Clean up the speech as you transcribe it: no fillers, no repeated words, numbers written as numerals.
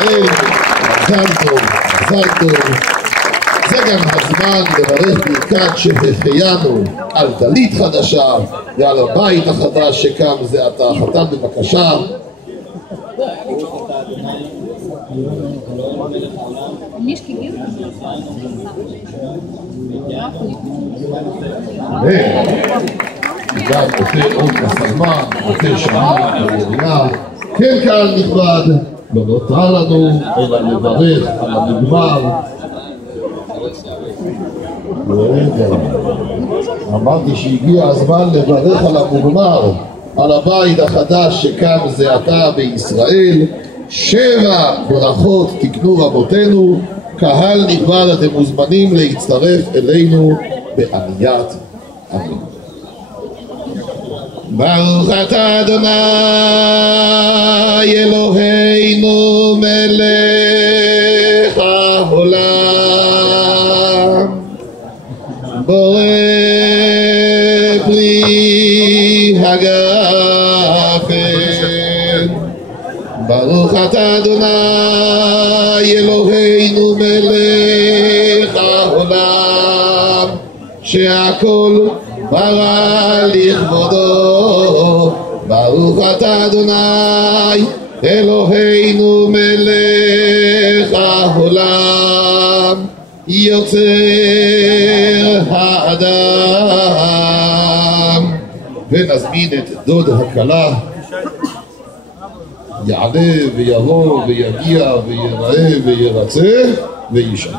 ישראל, מזל טוב, מזל טוב. זה גם הזמן לברך ברכת שהחיינו על טלית חדשה ועל הבית החדש שקם זה עתה. חתם בבקשה. גם עושה עוד מסלמה, עושה שעה, עירייה. כן, קהל נכבד, לא נותרה לנו אלא לברך על המגמר. אמרתי שהגיע הזמן לברך על המוגמר, על הבית החדש שקם זה עתה בישראל. 7 ברכות תקנו רבותינו. קהל נכבד, אתם מוזמנים להצטרף אלינו בעליית אמן. ברוך אתה אדוני אלוהינו מלך העולם, בורא פרי הגפן. ברוך אתה אדוני אלוהינו מלך העולם, שהכל ברא לכבודו. ברוך אתה אדוני אלוהינו מלך העולם, יוצר האדם. ונזמין את דוד הכלה, יעלה ויבוא ויגיע ויראה וירצה וישאל.